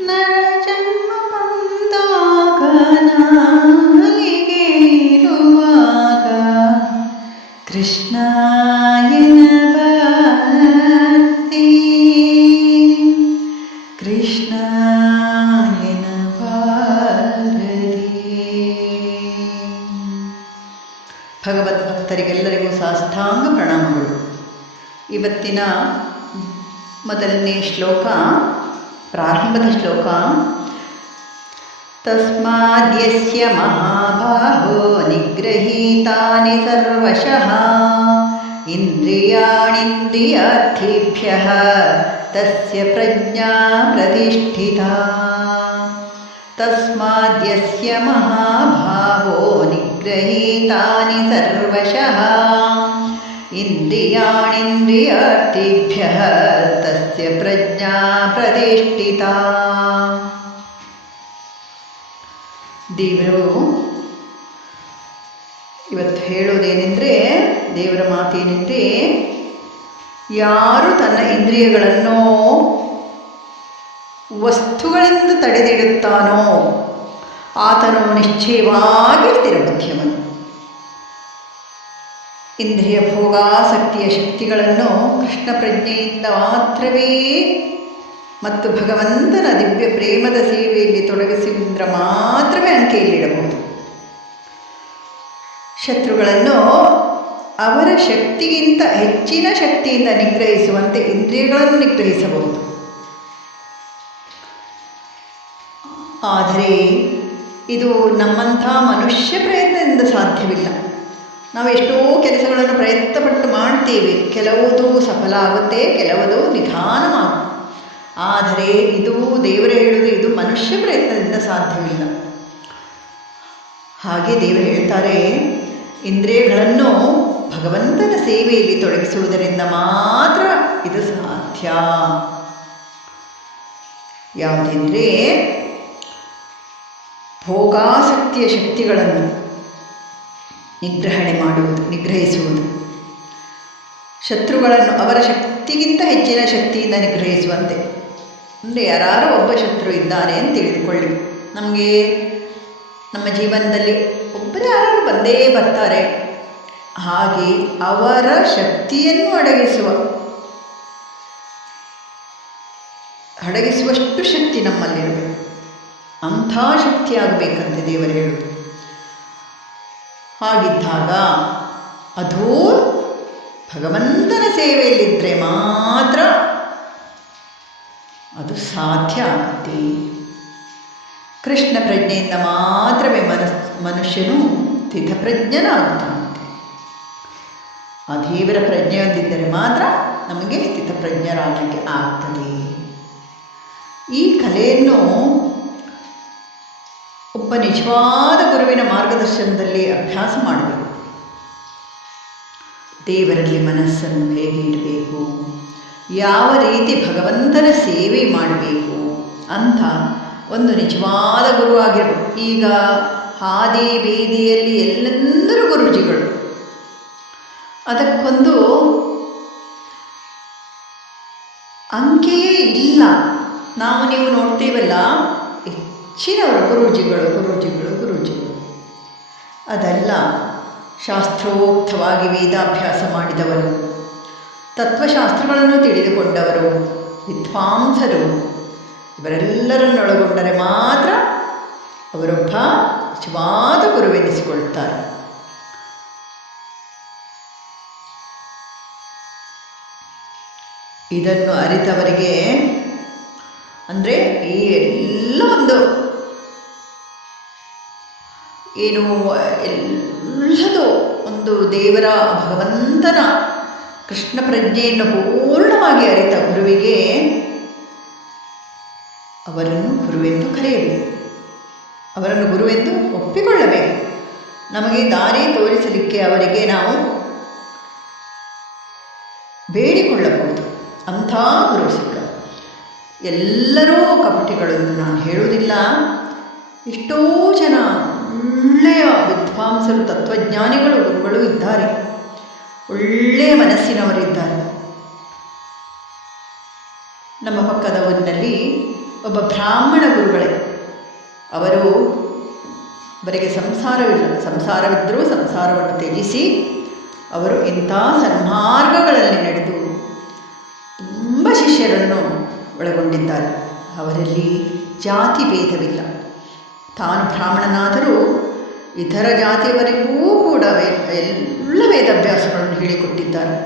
ನರಜನ್ಮ ಬಂದಾಗ ನಾಲಿಗೆ ಇರುವಾಗ ಕೃಷ್ಣ ಭಕ್ತಿ ಕೃಷ್ಣಾಯನ ಭಾರತಿ ಭಗವದ್ಭಕ್ತರಿಗೆಲ್ಲರಿಗೂ ಸಾಷ್ಟಾಂಗ ಪ್ರಣಾಮಗಳು. ಇವತ್ತಿನ ಮೊದಲನೇ ಶ್ಲೋಕ प्रारम्भकश्लोका तस्माद्यस्य महाबाहो निगृहीतानि सर्वशः। इन्द्रियाणिन्द्रियार्थेभ्यः तस्य प्रज्ञा प्रतिष्ठिता। तस्माद्यस्य महाभावो निग्रहीतानि सर्वशः। ಇಂದ್ರಿಯಾಣಿಂದ್ರಿಯಾರ್ಥಿಭ್ಯಃ ತಸ್ಯ ಪ್ರಜ್ಞಾ ಪ್ರತಿಷ್ಠಿತಾ ದೇವರು ಇವತ್ತು ಹೇಳೋದೇನೆಂದರೆ, ದೇವರ ಮಾತೇನೆಂದರೆ, ಯಾರು ತನ್ನ ಇಂದ್ರಿಯಗಳನ್ನು ವಸ್ತುಗಳಿಂದ ತಡೆದಿಡುತ್ತಾನೋ, ಆತನು ನಿಶ್ಚಯವಾಗಿ ಸ್ಥಿರಬುದ್ಧಿಯವನು ಇಂದ್ರಿಯ ಭೋಗಾಸಕ್ತಿಯ ಶಕ್ತಿಗಳನ್ನು ಕೃಷ್ಣ ಪ್ರಜ್ಞೆಯಿಂದ ಮಾತ್ರವೇ ಮತ್ತು ಭಗವಂತನ ದಿವ್ಯ ಪ್ರೇಮದ ಸೇವೆಯಲ್ಲಿ ತೊಡಗಿಸಿದ್ರ ಮಾತ್ರವೇ ಅಂಕೆಯಲ್ಲಿಡಬಹುದು. ಶತ್ರುಗಳನ್ನು ಅವರ ಶಕ್ತಿಗಿಂತ ಹೆಚ್ಚಿನ ಶಕ್ತಿಯಿಂದ ನಿಗ್ರಹಿಸುವಂತೆ ಇಂದ್ರಿಯಗಳನ್ನು ನಿಗ್ರಹಿಸಬಹುದು. ಆದರೆ ಇದು ನಮ್ಮಂಥ ಮನುಷ್ಯ ಪ್ರಯತ್ನದಿಂದ ಸಾಧ್ಯವಿಲ್ಲ. ನಾವು ಎಷ್ಟೋ ಕೆಲಸಗಳನ್ನು ಪ್ರಯತ್ನಪಟ್ಟು ಮಾಡ್ತೀವಿ. ಕೆಲವುದು ಸಫಲ ಆಗುತ್ತೆ ಕೆಲವುದು ನಿಧಾನವಾಗುತ್ತೆ. ಆದರೆ ಇದು ದೇವರು ಹೇಳುವುದು, ಇದು ಮನುಷ್ಯ ಪ್ರಯತ್ನದಿಂದ ಸಾಧ್ಯವಿಲ್ಲ. ಹಾಗೆ ದೇವರು ಹೇಳ್ತಾರೆ, ಇಂದ್ರಿಯಗಳನ್ನು ಭಗವಂತನ ಸೇವೆಯಲ್ಲಿ ತೊಡಗಿಸುವುದರಿಂದ ಮಾತ್ರ ಇದು ಸಾಧ್ಯ. ಯಾವುದೆಂದರೆ ಭೋಗಾಸಕ್ತಿಯ ಶಕ್ತಿಗಳನ್ನು ನಿಗ್ರಹಣೆ ಮಾಡುವುದು, ನಿಗ್ರಹಿಸುವುದು. ಶತ್ರುಗಳನ್ನು ಅವರ ಶಕ್ತಿಗಿಂತ ಹೆಚ್ಚಿನ ಶಕ್ತಿಯಿಂದ ನಿಗ್ರಹಿಸುವಂತೆ. ಅಂದರೆ ಯಾರು ಒಬ್ಬ ಶತ್ರು ಇದ್ದಾನೆ ಅಂತ ತಿಳಿದುಕೊಳ್ಳಿ. ನಮಗೆ ನಮ್ಮ ಜೀವನದಲ್ಲಿ ಒಬ್ಬರೇ ಯಾರು ಬಂದೇ ಬರ್ತಾರೆ. ಹಾಗೆ ಅವರ ಶಕ್ತಿಯನ್ನು ಅಡಗಿಸುವ, ಅಡಗಿಸುವಷ್ಟು ಶಕ್ತಿ ನಮ್ಮಲ್ಲಿರಬೇಕು. ಅಂಥ ಶಕ್ತಿ ಆಗಬೇಕಂತೆ ದೇವರು ಹೇಳುವುದು. ಹಾಗಿದ್ದಾಗ ಅದು ಭಗವಂತನ ಸೇವೆಯಲ್ಲಿದ್ದರೆ ಮಾತ್ರ ಅದು ಸಾಧ್ಯ ಆಗುತ್ತೆ. ಕೃಷ್ಣ ಪ್ರಜ್ಞೆಯಿಂದ ಮಾತ್ರವೇ ಮನಸ್, ಮನುಷ್ಯನು ಸ್ಥಿತಪ್ರಜ್ಞನಾಗುತ್ತಾನಂತೆ ಆ ದೇವರ ಪ್ರಜ್ಞೆಯೊಂದಿದ್ದರೆ ಮಾತ್ರ ನಮಗೆ ಸ್ಥಿತಪ್ರಜ್ಞರಾಗಲಿಕ್ಕೆ ಆಗ್ತದೆ. ಈ ಕಲೆಯನ್ನು ಒಬ್ಬ ನಿಜವಾದ ಗುರುವಿನ ಮಾರ್ಗದರ್ಶನದಲ್ಲಿ ಅಭ್ಯಾಸ ಮಾಡಬೇಕು. ದೇವರಲ್ಲಿ ಮನಸ್ಸನ್ನು ಹೇಗೆ ಇಡಬೇಕು? ಯಾವ ರೀತಿ ಭಗವಂತನ ಸೇವೆ ಮಾಡಬೇಕು? ಅಂತ ಒಂದು ನಿಜವಾದ ಗುರು ಆಗಿರಬೇಕು. ಈಗ ಹಾದಿ ಬೀದಿಯಲ್ಲಿ ಎಲ್ಲೆಂದರೂ ಗುರುಜಿಗಳು. ಅದಕ್ಕೊಂದು ಅಂಕೆಯೇ ಇಲ್ಲ. ನಾವು ನೀವು ನೋಡ್ತೇವಲ್ಲ ಹೆಚ್ಚಿನವರು ಗುರೂಜಿಗಳು ಗುರೂಜಿಗಳು ಗುರೂಜಿಗಳು. ಅದೆಲ್ಲ ಶಾಸ್ತ್ರೋಕ್ತವಾಗಿ ವೇದಾಭ್ಯಾಸ ಮಾಡಿದವರು ತತ್ವಶಾಸ್ತ್ರಗಳನ್ನು ತಿಳಿದುಕೊಂಡವರು, ವಿದ್ವಾಂಸರು. ಇವರೆಲ್ಲರನ್ನೊಳಗೊಂಡರೆ ಮಾತ್ರ ಅವರೊಬ್ಬ ನಿಜವಾದ ಗುರುವೆನಿಸಿಕೊಳ್ತಾರೆ. ಇದನ್ನು ಅರಿತವರಿಗೆ ಅಂದರೆ ಈ ಎಲ್ಲ ಒಂದು ಏನು, ಎಲ್ಲದು ಒಂದು ದೇವರ, ಭಗವಂತನ ಕೃಷ್ಣ ಪ್ರಜ್ಞೆಯನ್ನು ಪೂರ್ಣವಾಗಿ ಅರಿತ ಗುರುವಿಗೆ ಅವರನ್ನು ಗುರುವೆಂದು ಕರೆಯಬೇಕು. ಅವರನ್ನು ಗುರುವೆಂದು ಒಪ್ಪಿಕೊಳ್ಳಬೇಕು. ನಮಗೆ ದಾರಿ ತೋರಿಸಲಿಕ್ಕೆ ಅವರಿಗೆ ನಾವು ಬೇಡಿಕೊಳ್ಳಬಹುದು. ಅಂಥ ಗುರು ಸಿಕ್ಕ. ಎಲ್ಲರೂ ಕಪಟಿಗಳು ಎಂದು ನಾನು ಹೇಳುವುದಿಲ್ಲ. ಎಷ್ಟೋ ಜನ ಒಳ್ಳೆಯ ವಿದ್ವಾಂಸರು, ತತ್ವಜ್ಞಾನಿಗಳು ಗುರುಗಳು ಇದ್ದಾರೆ. ಒಳ್ಳೆಯ ಮನಸ್ಸಿನವರಿದ್ದಾರೆ. ನಮ್ಮ ಪಕ್ಕದ ಊರಿನಲ್ಲಿ ಒಬ್ಬ ಬ್ರಾಹ್ಮಣ ಗುರುಗಳೇ. ಅವರು ಅವರಿಗೆ ಸಂಸಾರವಿಲ್ಲ ಸಂಸಾರವಿದ್ದರೂ ಸಂಸಾರವನ್ನು ತ್ಯಜಿಸಿ, ಅವರು ಇಂಥ ಸನ್ಮಾರ್ಗಗಳಲ್ಲಿ ನಡೆದು ತುಂಬ ಶಿಷ್ಯರನ್ನು ಒಳಗೊಂಡಿದ್ದಾರೆ. ಅವರಲ್ಲಿ ಜಾತಿ ಭೇದವಿಲ್ಲ. ತಾನು ಬ್ರಾಹ್ಮಣನಾದರೂ ಇತರ ಜಾತಿಯವರಿಗೂ ಕೂಡ ಎಲ್ಲ ವೇದಾಭ್ಯಾಸಗಳನ್ನು ಹೇಳಿಕೊಟ್ಟಿದ್ದಾರೆ.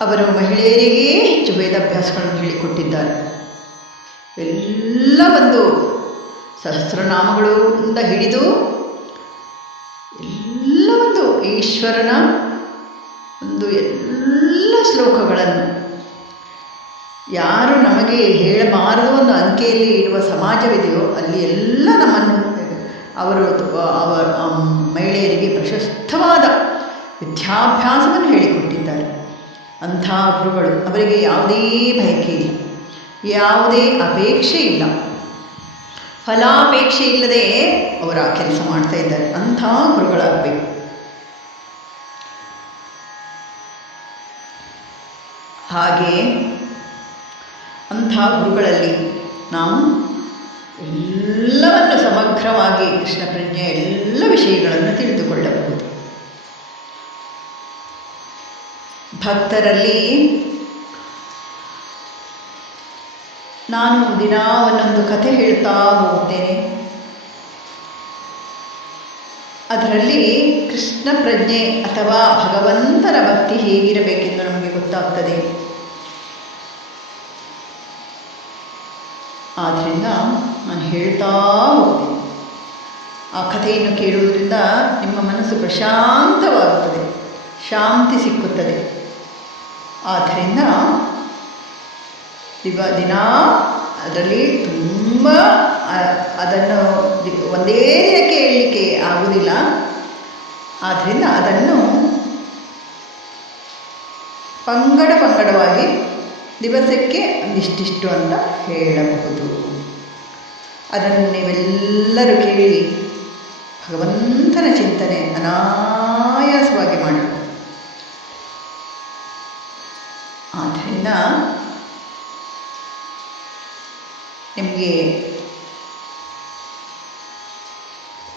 ಅವರು ಮಹಿಳೆಯರಿಗೇ ಹೆಚ್ಚು ವೇದಾಭ್ಯಾಸಗಳನ್ನು ಹೇಳಿಕೊಟ್ಟಿದ್ದಾರೆ. ಎಲ್ಲ ಒಂದು ಸಹಸ್ರನಾಮಗಳು ಇಂದ ಹಿಡಿದು ಎಲ್ಲ ಒಂದು ಈಶ್ವರನ ಒಂದು ಎಲ್ಲ ಶ್ಲೋಕಗಳನ್ನು ಯಾರು ನಮಗೆ ಹೇಳಬಾರದು ಒಂದು ಅಂಕೆಯಲ್ಲಿ ಇರುವ ಸಮಾಜವಿದೆಯೋ ಅಲ್ಲಿ ಎಲ್ಲ ನಮ್ಮನ್ನು ಅವರು ಅವರ ಮಹಿಳೆಯರಿಗೆ ಪ್ರಶಸ್ತವಾದ ವಿದ್ಯಾಭ್ಯಾಸವನ್ನು ಹೇಳಿಕೊಟ್ಟಿದ್ದಾರೆ. ಅಂಥ ಗುರುಗಳು ಅವರಿಗೆ ಯಾವುದೇ ಬಯಕೆ ಇಲ್ಲ. ಯಾವುದೇ ಅಪೇಕ್ಷೆ ಇಲ್ಲ. ಫಲಾಪೇಕ್ಷೆ ಇಲ್ಲದೆ ಅವರ ಕೆಲಸ ಮಾಡ್ತಾ ಇದ್ದಾರೆ. ಅಂಥ ಗುರುಗಳಾಗಬೇಕು. ಹಾಗೆ ಅಂಥ ಗುರುಗಳಲ್ಲಿ ನಾವು ಎಲ್ಲವನ್ನು ಸಮಗ್ರವಾಗಿ ಕೃಷ್ಣ ಪ್ರಜ್ಞೆ ಎಲ್ಲ ವಿಷಯಗಳನ್ನು ತಿಳಿದುಕೊಳ್ಳಬಹುದು. ಭಕ್ತರಲ್ಲಿ ನಾನು ದಿನ ಒಂದೊಂದು ಕಥೆ ಹೇಳ್ತಾ ಹೋಗ್ತೇನೆ. ಅದರಲ್ಲಿ ಕೃಷ್ಣ ಪ್ರಜ್ಞೆ ಅಥವಾ ಭಗವಂತನ ಭಕ್ತಿ ಹೇಗಿರಬೇಕೆಂದು ನಮಗೆ ಗೊತ್ತಾಗ್ತದೆ. ಆದ್ದರಿಂದ ನಾನು ಹೇಳ್ತಾ ಹೋಗ್ತೀನಿ. ಆ ಕಥೆಯನ್ನು ಕೇಳುವುದರಿಂದ ನಿಮ್ಮ ಮನಸ್ಸು ಪ್ರಶಾಂತವಾಗುತ್ತದೆ, ಶಾಂತಿ ಸಿಕ್ಕುತ್ತದೆ. ಆದ್ದರಿಂದ ದಿವ ದಿನ ಅದರಲ್ಲಿ ತುಂಬ ಅದನ್ನು ಒಂದೇ ದಿನಕ್ಕೆ ಹೇಳಲಿಕ್ಕೆ ಆಗುವುದಿಲ್ಲ. ಆದ್ದರಿಂದ ಅದನ್ನು ಪಂಗಡ ಪಂಗಡವಾಗಿ ದಿವಸಕ್ಕೆ ಒಂದಿಷ್ಟಿಷ್ಟು ಅಂತ ಹೇಳಬಹುದು. ಅದನ್ನು ನೀವೆಲ್ಲರೂ ಕೇಳಿ ಭಗವಂತನ ಚಿಂತನೆ ಅನಾಯಾಸವಾಗಿ ಮಾಡಿ ಆದ್ದರಿಂದ ನಿಮಗೆ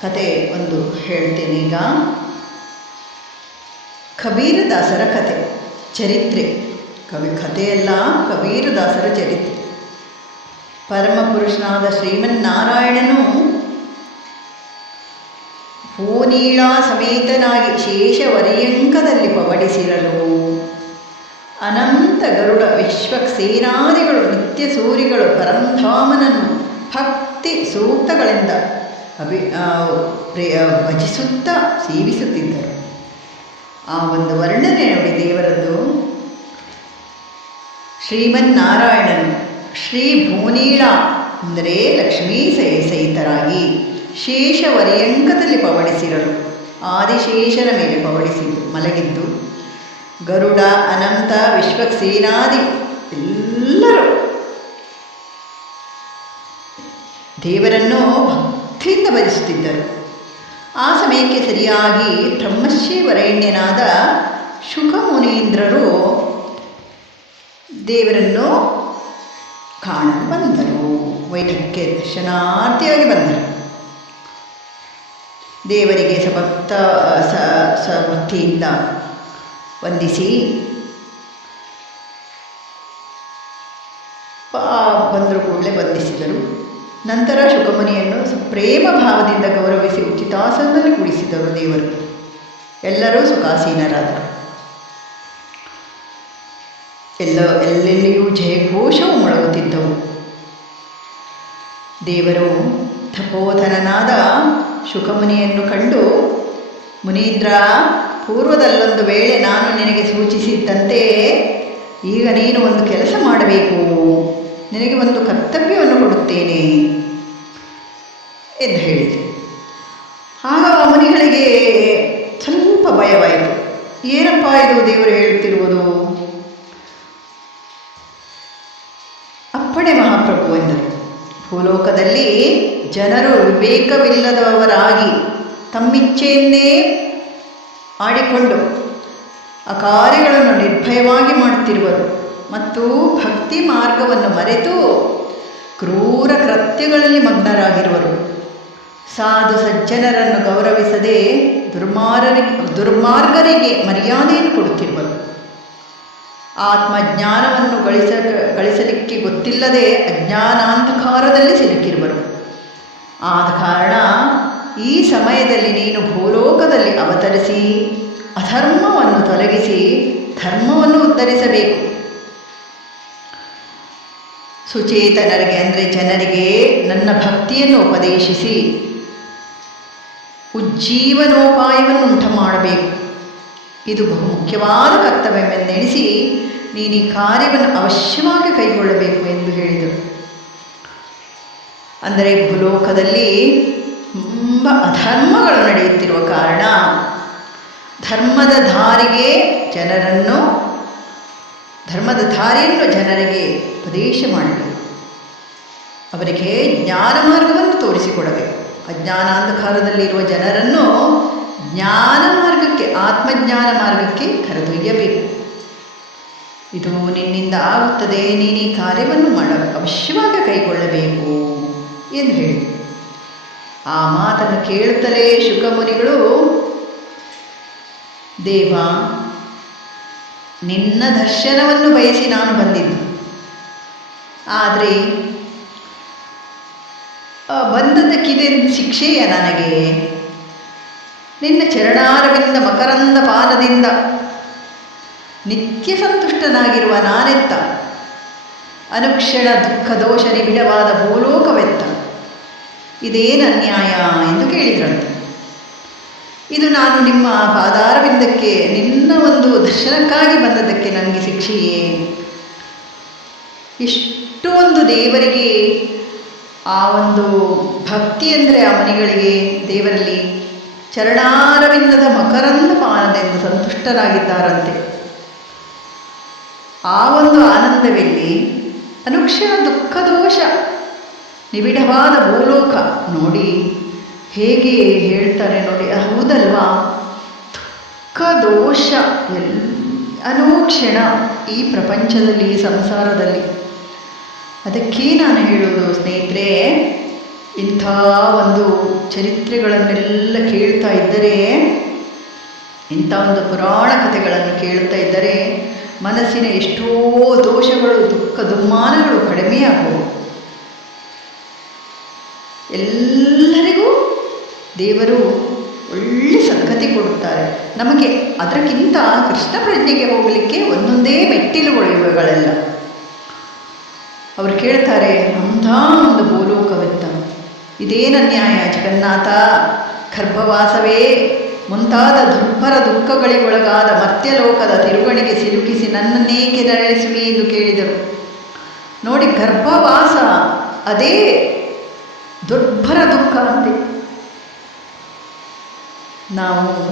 ಕತೆ ಒಂದು ಹೇಳ್ತೇನೆ ಈಗ. ಕಬೀರದಾಸರ ಕತೆ, ಚರಿತ್ರೆ. ಕವಿ ಕಥೆಯೆಲ್ಲ ಕಬೀರದಾಸರ ಚರಿತ್ರೆ. ಪರಮಪುರುಷನಾದ ಶ್ರೀಮನ್ನಾರಾಯಣನು ಭೂನೀಳ ಸಮೇತನಾಗಿ ಶೇಷವರ್ಯಂಕದಲ್ಲಿ ಪವಡಿಸಿರಲು, ಅನಂತ ಗರುಡ ವಿಶ್ವಕ್ಸೇನಾದಿಗಳು ನಿತ್ಯ ಸೂರಿಗಳು ಪರಂಧಾಮನನ್ನು ಭಕ್ತಿ ಸೂಕ್ತಗಳಿಂದ ಅಭಿ ಭಜಿಸುತ್ತಾ ಸೇವಿಸುತ್ತಿದ್ದರು. ಆ ಒಂದು ವರ್ಣನೆ ನೋಡಿ ದೇವರದ್ದು. ಶ್ರೀಮನ್ನಾರಾಯಣನು ಶ್ರೀ ಭೂನೀಳ ಅಂದರೆ ಲಕ್ಷ್ಮೀ ಸಹಿತರಾಗಿ ಶೇಷವರ್ಯಂಕದಲ್ಲಿ ಪವಡಿಸಿರಲು ಆದಿಶೇಷನ ಮೇಲೆ ಪವಡಿಸಿದ್ದು ಮಲಗಿದ್ದು, ಗರುಡ, ಅನಂತ ವಿಶ್ವಕ್ಸೇನಾದಿ ಎಲ್ಲರೂ ದೇವರನ್ನು ಭಕ್ತಿಯಿಂದ ಭಜಿಸುತ್ತಿದ್ದರು. ಆ ಸಮಯಕ್ಕೆ ಸರಿಯಾಗಿ ಬ್ರಹ್ಮಶ್ರೀ ವರೇಣ್ಯನಾದ ಶುಕಮುನೀಂದ್ರರು ದೇವರನ್ನು ಕಾಣಲು ಬಂದರು. ವೈಠಕ್ಕೆ ದರ್ಶನಾರ್ಥಿಯಾಗಿ ಬಂದರು. ದೇವರಿಗೆ ಸಭಕ್ತ ಸ ಸಭಕ್ತಿಯಿಂದ ವಂದಿಸಿ ಬಂದರು ಕೂಡಲೇ ವಂದಿಸಿದರು. ನಂತರ ಶುಕಮುನಿಯನ್ನು ಪ್ರೇಮ ಭಾವದಿಂದ ಗೌರವಿಸಿ ಉಚಿತಾಸನದಲ್ಲಿ ಕೂಡಿಸಿದರು ದೇವರು. ಎಲ್ಲರೂ ಸುಖಾಸೀನರಾದರು. ಎಲ್ಲ ಎಲ್ಲೆಲ್ಲಿಯೂ ಜಯಘೋಷವು ಮೊಳಗುತ್ತಿದ್ದವು. ದೇವರು ತಪೋಧನನಾದ ಶುಕಮುನಿಯನ್ನು ಕಂಡು, ಮುನೀಂದ್ರ, ಪೂರ್ವದಲ್ಲೊಂದು ವೇಳೆ ನಾನು ನಿನಗೆ ಸೂಚಿಸಿದ್ದಂತೆ ಈಗ ನೀನು ಒಂದು ಕೆಲಸ ಮಾಡಬೇಕು. ನಿನಗೆ ಒಂದು ಕರ್ತವ್ಯವನ್ನು ಕೊಡುತ್ತೇನೆ ಎಂದು ಹೇಳಿದೆ. ಆಗ ಮುನಿಗಳಿಗೆ ಸ್ವಲ್ಪ ಭಯವಾಯಿತು. ಏನಪ್ಪ ಇದು ದೇವರು ಹೇಳುತ್ತಿರುವುದು? ಭೂಲೋಕದಲ್ಲಿ ಜನರು ವಿವೇಕವಿಲ್ಲದವರಾಗಿ ತಮ್ಮಿಚ್ಛೆಯನ್ನೇ ಆಡಿಕೊಂಡು ಆ ಕಾರ್ಯಗಳನ್ನು ನಿರ್ಭಯವಾಗಿ ಮಾಡುತ್ತಿರುವರು ಮತ್ತು ಭಕ್ತಿ ಮಾರ್ಗವನ್ನು ಮರೆತು ಕ್ರೂರ ಕೃತ್ಯಗಳಲ್ಲಿ ಮಗ್ನರಾಗಿರುವರು. ಸಾಧು ಸಜ್ಜನರನ್ನು ಗೌರವಿಸದೆ ದುರ್ಮಾರರಿಗೆ ದುರ್ಮಾರ್ಗರಿಗೆ ಮರ್ಯಾದೆಯನ್ನು ಕೊಡುತ್ತಿರುವರು. ಆತ್ಮಜ್ಞಾನವನ್ನು ಗಳಿಸ ಗಳಿಸಲಿಕ್ಕೆ ಗೊತ್ತಿಲ್ಲದೆ ಅಜ್ಞಾನಾಂಧಕಾರದಲ್ಲಿ ಸಿಲುಕಿರುವರು. ಆದ ಕಾರಣ ಈ ಸಮಯದಲ್ಲಿ ನೀನು ಭೂಲೋಕದಲ್ಲಿ ಅವತರಿಸಿ ಅಧರ್ಮವನ್ನು ತೊಲಗಿಸಿ ಧರ್ಮವನ್ನು ಉದ್ಧರಿಸಬೇಕು ಸುಚೇತನರಿಗೆ ಅಂದರೆ ಜನರಿಗೆ ನನ್ನ ಭಕ್ತಿಯನ್ನು ಉಪದೇಶಿಸಿ ಉಜ್ಜೀವನೋಪಾಯವನ್ನು ಉಂಟು ಮಾಡಬೇಕು. ಇದು ಬಹು ಮುಖ್ಯವಾದ ಕರ್ತವ್ಯವೆಂದೆಣಿಸಿ ನೀನು ಈ ಕಾರ್ಯವನ್ನು ಅವಶ್ಯವಾಗಿ ಕೈಗೊಳ್ಳಬೇಕು ಎಂದು ಹೇಳಿದರು. ಅಂದರೆ ಭೂಲೋಕದಲ್ಲಿ ತುಂಬ ಅಧರ್ಮಗಳು ನಡೆಯುತ್ತಿರುವ ಕಾರಣ ಧರ್ಮದ ಧಾರಿಗೆ ಜನರನ್ನು, ಧರ್ಮದ ಧಾರೆಯನ್ನು ಜನರಿಗೆ ಉಪದೇಶ ಮಾಡಬೇಕು. ಅವರಿಗೆ ಜ್ಞಾನ ಮಾರ್ಗವನ್ನು ತೋರಿಸಿಕೊಡಬೇಕು. ಅಜ್ಞಾನಾಂಧಕಾರದಲ್ಲಿರುವ ಜನರನ್ನು ಜ್ಞಾನ ಮಾರ್ಗಕ್ಕೆ ಆತ್ಮಜ್ಞಾನ ಮಾರ್ಗಕ್ಕೆ ಕರೆದೊಯ್ಯಬೇಕು. ಇದು ನಿನ್ನಿಂದ ಆಗುತ್ತದೆ, ನೀನು ಈ ಕಾರ್ಯವನ್ನು ಮಾಡ ಅವಶ್ಯವಾಗಿ ಕೈಗೊಳ್ಳಬೇಕು ಎಂದು ಹೇಳಿ. ಆ ಮಾತನ್ನು ಕೇಳುತ್ತಲೇ ಶುಕಮುನಿಗಳು, ದೇವ, ನಿನ್ನ ದರ್ಶನವನ್ನು ಬಯಸಿ ನಾನು ಬಂದಿದ್ದು. ಆದರೆ, ಬಂದದ್ದಕ್ಕಿದೆ ಶಿಕ್ಷೆಯ ನನಗೆ. ನಿನ್ನ ಚರಣಾರವಿಂದ, ಮಕರಂದ ಪಾದದಿಂದ ನಿತ್ಯ ಸಂತುಷ್ಟನಾಗಿರುವ ನಾನೆತ್ತ. ಅನುಕ್ಷಣ ದುಃಖ ದೋಷ ನಿಬಿಡವಾದ ಭೂಲೋಕವೆತ್ತ. ಇದೇನು ಅನ್ಯಾಯ ಎಂದು ಕೇಳಿದ್ರಂತೆ ಇದು ನಾನು ನಿಮ್ಮ ಪಾದಾರವಿಂದಕ್ಕೆ, ನಿನ್ನ ಒಂದು ದರ್ಶನಕ್ಕಾಗಿ ಬಂದದ್ದಕ್ಕೆ ನನಗೆ ಶಿಕ್ಷೆಯೇ? ಇಷ್ಟು ಒಂದು ದೇವರಿಗೆ, ಆ ಒಂದು ಭಕ್ತಿ ಅಂದರೆ ಆ ಮನೆಗಳಿಗೆ, ದೇವರಲ್ಲಿ ಚರಣಾರವಿಂದದ ಮಕರಂದ ಪಾನದಿಂದ ಸಂತುಷ್ಟರಾಗಿದ್ದಾರಂತೆ. ಆ ಒಂದು ಆನಂದವೆಲ್ಲಿ? ಅನುಕ್ಷಣ ದುಃಖ ದೋಷ. ನಿಬಿಡವಾದ ಭೂಲೋಕ. ನೋಡಿ, ಹೇಗೆ ಹೇಳ್ತಾರೆ ನೋಡಿ. ಹೌದಲ್ವಾ? ದುಃಖ ದೋಷ ಎಲ್, ಅನುಕ್ಷಣ ಈ ಪ್ರಪಂಚದಲ್ಲಿ ಸಂಸಾರದಲ್ಲಿ. ಅದಕ್ಕೆ ನಾನು ಹೇಳೋದು ಸ್ನೇಹಿತರೆ ಇಂಥ ಒಂದು ಚರಿತ್ರೆಗಳನ್ನೆಲ್ಲ ಕೇಳ್ತಾ ಇದ್ದರೆ, ಇಂಥ ಒಂದು ಪುರಾಣ ಕಥೆಗಳನ್ನು ಕೇಳ್ತಾ ಇದ್ದರೆ ಮನಸ್ಸಿನ ಎಷ್ಟೋ ದೋಷಗಳು, ದುಃಖ ದುಮ್ಮಾನಗಳು ಕಡಿಮೆಯಾಗುವು ಎಲ್ಲರಿಗೂ ದೇವರು ಒಳ್ಳೆ ಸದ್ಗತಿ ಕೊಡುತ್ತಾರೆ. ನಮಗೆ ಅದಕ್ಕಿಂತ ಕೃಷ್ಣ ಪ್ರಜ್ಞೆಗೆ ಹೋಗಲಿಕ್ಕೆ ಒಂದೊಂದೇ ಮೆಟ್ಟಿಲುಗಳು ಇವುಗಳೆಲ್ಲ. ಅವರು ಕೇಳ್ತಾರೆ ಅಂಥ ಒಂದು ಭೂಲೋಕವೆತ್ತ. ಇದೇನ ನ್ಯಾಯ? ಜಗನ್ನಾಥ, ಗರ್ಭವಾಸವೇ, ಮುಂತಾದ ದುರ್ಭರ ದುಃಖಗಳಿಗೊಳಗಾದ ಮತ್ಯಲೋಕದ ತಿರುಗಣಿಗೆ ಸಿಲುಕಿಸಿ ನನ್ನನ್ನೇಕೆ ನಡೆಸುವಿ ಎಂದು ಕೇಳಿದರು. ನೋಡಿ, ಗರ್ಭವಾಸ ಅದೇ ದುರ್ಭರ ದುಃಖ ಅಂತೆ. ನಾವು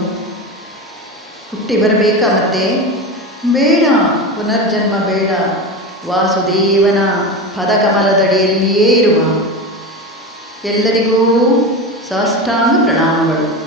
ಹುಟ್ಟಿ ಬರಬೇಕಾ ಮತ್ತೆ? ಬೇಡ, ಪುನರ್ಜನ್ಮ ಬೇಡ. ವಾಸುದೇವನ ಪದಕಮಲದಡಿಯಲ್ಲಿಯೇ ಇರುವ ಎಲ್ಲರಿಗೂ ಸಾಷ್ಟಾಂಗ ಪ್ರಣಾಮಗಳು.